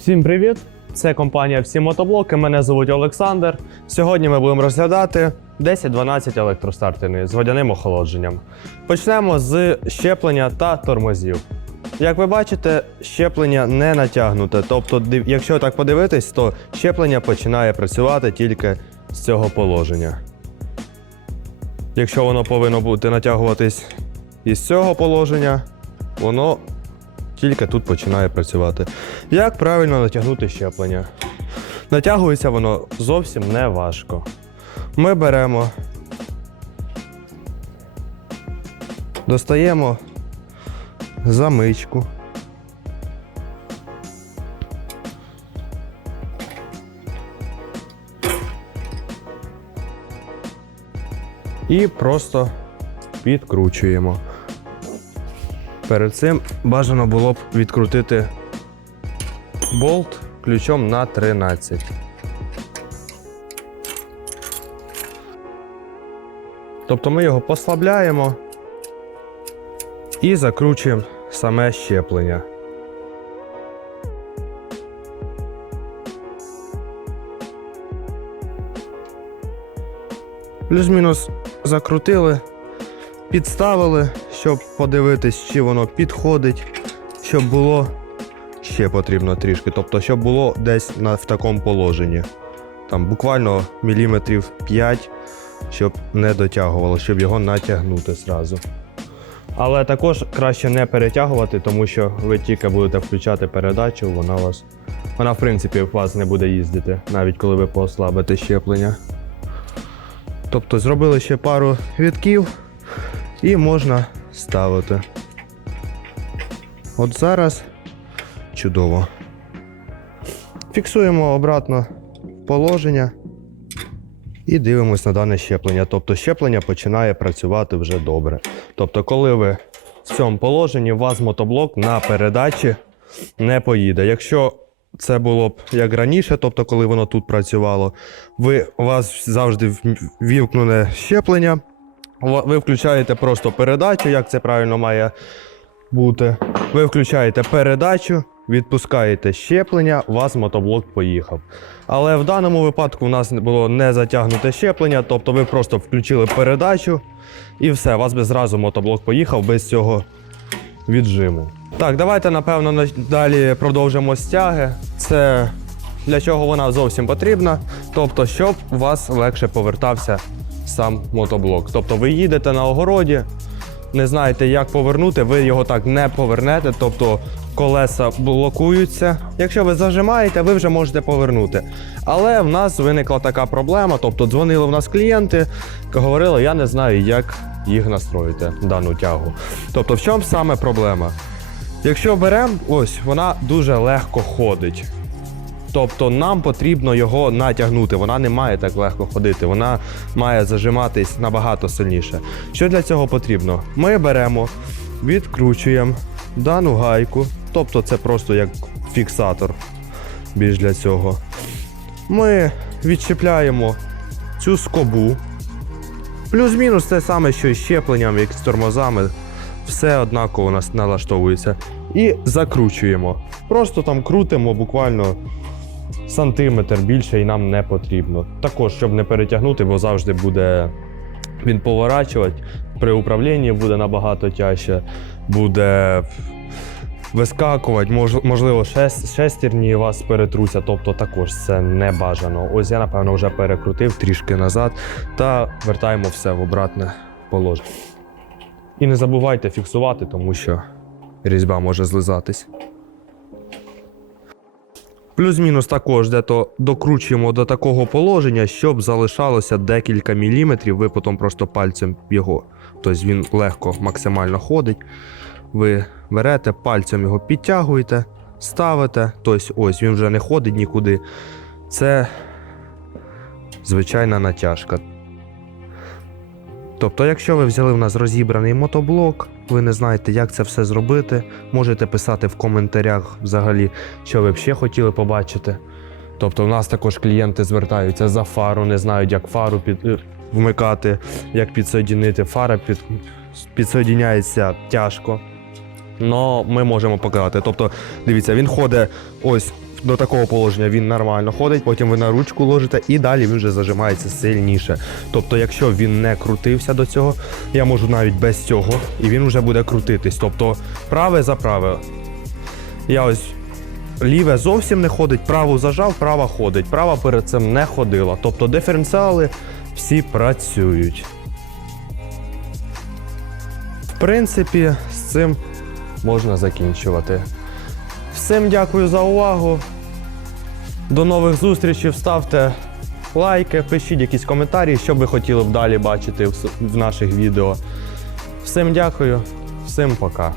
Всім привіт! Це компанія Всі мотоблоки. Мене звуть Олександр. Сьогодні ми будемо розглядати 10-12 електростартери з водяним охолодженням. Почнемо з щеплення та тормозів. Як ви бачите, щеплення не натягнуте. Тобто, якщо так подивитись, то щеплення починає працювати тільки з цього положення. Якщо воно повинно бути натягуватись із цього положення, воно тільки тут починає працювати. Як правильно натягнути щеплення? Натягується воно зовсім не важко. Ми беремо, достаємо замичку. І просто підкручуємо. Перед цим бажано було б відкрутити болт ключом на 13. Тобто ми його послабляємо і закручуємо саме щеплення. Плюс-мінус закрутили, підставили, щоб подивитись, чи воно підходить, щоб було ще потрібно трішки. Тобто, щоб було десь на, в такому положенні. Там буквально міліметрів 5, щоб не дотягувало, щоб його натягнути зразу. Але також краще не перетягувати, тому що ви тільки будете включати передачу, вона вас. Вона, в принципі, у вас не буде їздити, навіть коли ви послабите щеплення. Тобто зробили ще пару вітків і можна ставити. От зараз чудово. Фіксуємо обратно положення і дивимось на дане щеплення. Тобто щеплення починає працювати вже добре. Тобто, коли ви в цьому положенні, у вас мотоблок на передачі не поїде. Якщо це було б як раніше, тобто коли воно тут працювало, ви у вас завжди вімкнене щеплення. Ви включаєте просто передачу, як це правильно має бути. Ви включаєте передачу, відпускаєте щеплення, у вас мотоблок поїхав. Але в даному випадку у нас було не затягнуте щеплення, тобто ви просто включили передачу і все, у вас би зразу мотоблок поїхав без цього віджиму. Так, давайте, напевно, далі продовжимо стяги. Це для чого вона зовсім потрібна. Тобто, щоб у вас легше повертався сам мотоблок. Тобто ви їдете на огороді, не знаєте, як повернути, ви його так не повернете, тобто колеса блокуються. Якщо ви зажимаєте, ви вже можете повернути. Але в нас виникла така проблема, тобто дзвонили в нас клієнти, говорили, я не знаю, як їх настроїти, дану тягу. Тобто, в чому саме проблема? Якщо беремо, ось вона дуже легко ходить. Тобто нам потрібно його натягнути. Вона не має так легко ходити, вона має зажиматись набагато сильніше. Що для цього потрібно? Ми беремо, відкручуємо дану гайку, тобто це просто як фіксатор більш для цього. Ми відчіпляємо цю скобу. Плюс-мінус те саме, що і щепленням, як з тормозами. Все однаково у нас налаштовується. І закручуємо. Просто там крутимо буквально сантиметр більше і нам не потрібно. Також, щоб не перетягнути, бо завжди буде він поворачувати. При управлінні буде набагато тяжче, буде вискакувати, мож- можливо, шестерні вас перетруся, тобто також це не бажано. Ось я, напевно, вже перекрутив трішки назад та вертаємо все в обратне положення. І не забувайте фіксувати, тому що різьба може злизатись. Плюс-мінус також дето докручуємо до такого положення, щоб залишалося декілька міліметрів. Ви потім просто пальцем його. Тобто він легко максимально ходить. Ви берете, пальцем його підтягуєте, ставите. Тобто ось він вже не ходить нікуди. Це звичайна натяжка. Тобто, якщо ви взяли в нас розібраний мотоблок, ви не знаєте, як це все зробити, можете писати в коментарях взагалі, що ви б ще хотіли побачити. Тобто, в нас також клієнти звертаються за фару, не знають, як фару під, е, вмикати, як підсоєдінити. Фара під, підсоєдіняється тяжко. Но ми можемо показати. Тобто, дивіться, він ходить ось до такого положення він нормально ходить, потім ви на ручку ложите і далі він вже зажимається сильніше. Тобто, якщо він не крутився до цього, я можу навіть без цього, і він вже буде крутитись. Тобто праве за праве. Я ось ліве зовсім не ходить, праву зажав, права ходить. Права перед цим не ходила. Тобто диференціали всі працюють. В принципі, з цим можна закінчувати. Всім дякую за увагу. До нових зустрічей. Ставте лайки, пишіть якісь коментарі, що ви хотіли б далі бачити в наших відео. Всім дякую, всім пока.